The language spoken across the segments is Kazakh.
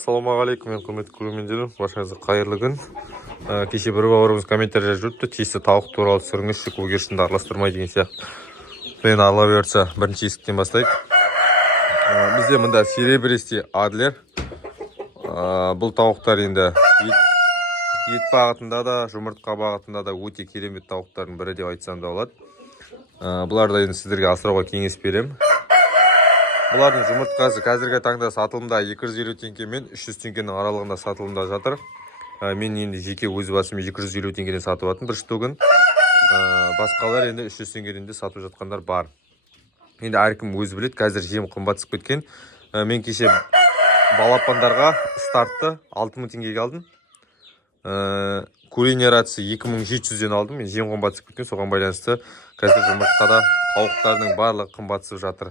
Ассалаумағалейкум, мен құрметті көрермендерім, баршаңызға қайырлы күн. Кеше бір бауырымыз комментария жүріпті, тиісті тауық туралы түсіріңізші, көгершінді араластырмай деген сияқты. Мен алла бұйыртса бірінші есіктен бастайық. Бізде мында серебристый адлер. Бұл тауықтар енді ет бағытында да, жұмыртқа бағытында да өте керемет тауықтардың бірі деп айтсам да болады. Бұларды енді сіздерге асырауға кеңес беремін. Бұлардың жұмыртқасы қазіргі таңда сатылымда 250 теңге мен 300 теңгенің аралығында сатылымда жатыр. Мен енді жеке өз басым 250 теңгеден сатып атын бір штугін. Басқалар енді 300 теңгеден де сатып жатқандар бар. Енді әркім өзі біледі, қазір жем қымбатсып кеткен. Мен кеше балапандарға стартты 6000 теңгеге алдым. Курение рация 2700-ден алдым. Мен жем қымбатсып кеткен, соған байланысты қазір жұмыртқада тауықтардың барлығы қымбатсып жатыр.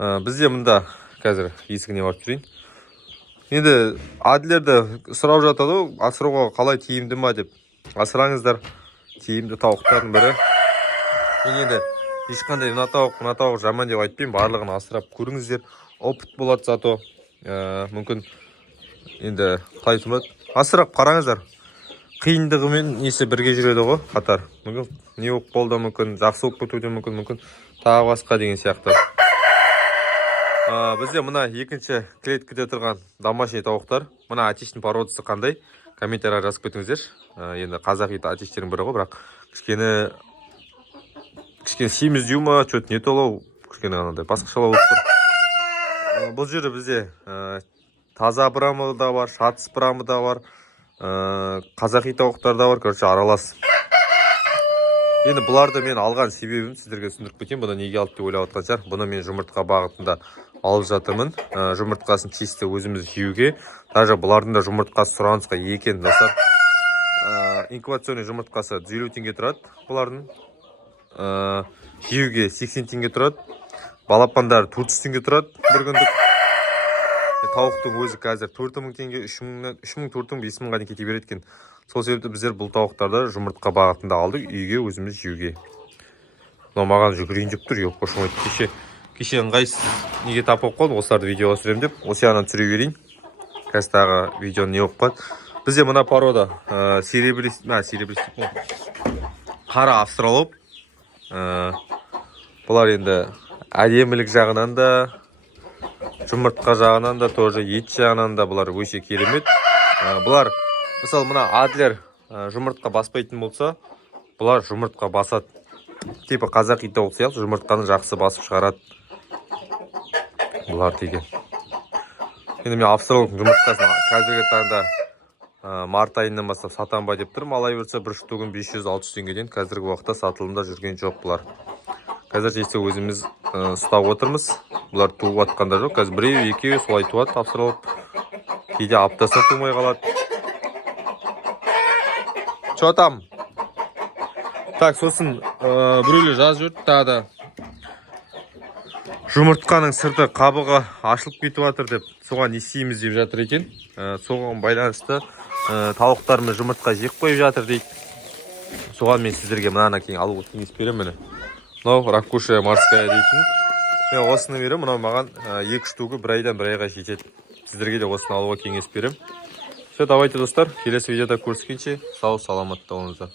Бізде мұнда қазір есігіне барып жүрейін. Енді адлерді сұрап жатады, асыруға қалай тиімді ма деп. Асыраңыздар, тиімді тауықтардың бірі. Мен енді ешқандай мына тауық жаман деп айтпаймын, барлығын асырап көріңіздер. Опыт болады зато. Мүмкін енді қалай тұрмады. Асырап қараңыздар. Қиындығымен несі бірге жүреді ғой, қатар. Мүмкін не болып болды, мүмкін жақсы болып кетуде мүмкін тағы басқа деген сияқты. Бізде мына екінші клеткіде тұрған домашний тауықтар. Мына атештің породасы қандай? Комментарияға жазып кетіңіздер. Енді қазақ иті атештердің бірі ғой, бірақ кішкене семіз дю ма, чөт не толау, кішкене анандай басқашалау болып тұр. Бұл жерде бізде таза брамы да бар, шатыс брамы да бар, қазақи тауықтар да бар, короче аралас. Енді бұларды мен алған себебім сіздерге түсіндіріп кетейін. Бұны неге алды деп ойлап отқан шығар. Бұны мен жұмыртқа бағытында алып жатырмын. Жұмыртқасын чисті өзіміз жеуге. Даже бұлардың да жұмыртқасы сұранысқа екен, достар. Инкубационный жұмыртқасы 150 теңге тұрады бұлардың. Жеуге 80 теңге тұрады. Балапандар 400 теңге тұрады бір күндік. Тауықтың өзі қазір 4000 теңге, 3000, 4000, 5000-ға дейін кете береді екен. Сол себепті біздер бұл тауықтарды жұмыртқа бағытында алдық, үйге өзіміз жеуге. Но маған жүгірейін деп тұр, yok қошым айтты. Кеше ыңғайсыз неге тап болып қалды, осыларды видеоға түсіремін деп, осы жағынан түсіре берейін. Қазір тағы видеоны не болып қалды. Бізде мына порода серебристый қара австралоп. Бұлар енді әдемілік жағынан да, жұмыртқа жағынан да, тоже ет жағынан да бұлар өше керемет. Бұлар, мысалы мына адлер жұмыртқа баспайтын болса, бұлар жұмыртқа басады. Типа қазақ иті ол сияқты жұмыртқаны жақсы басып шығарады. Бұлар деген. Енді мен австралоптың жұмыртқасын қазіргі таңда март айынан бастап сатам ба деп тұрмын. Алай берсе бір штугын 500-600 теңгеден қазіргі уақытта сатылымда жүрген жоқ бұлар. Қазір жесе өзіміз ұстап отырмыз. Бұлар туып атқанда жоқ. Қазір біреу, екеу солай туады австралоп. Кейде аптасына тумай қалады. Чо там? Так, сосын біреулер жазып жүрді, тағы да жұмыртқаның сырты қабығы ашылып кетіп жатыр деп, соған не істейміз деп жатыр екен. Соған байланысты тауықтарымыз жұмыртқа жеп қойып жатыр дейді. Соған мен сіздерге мынаны кейін алуға кеңес беремін. Мынау ракушия морская дейтін. Мен осыны беремін, мынау маған 2 штугы бір айдан бір айға жетеді. Сіздерге де осыны алуға кеңес беремін. Все, давайте достар, келесі видеода көріскенше сау саламатта болыңыздар.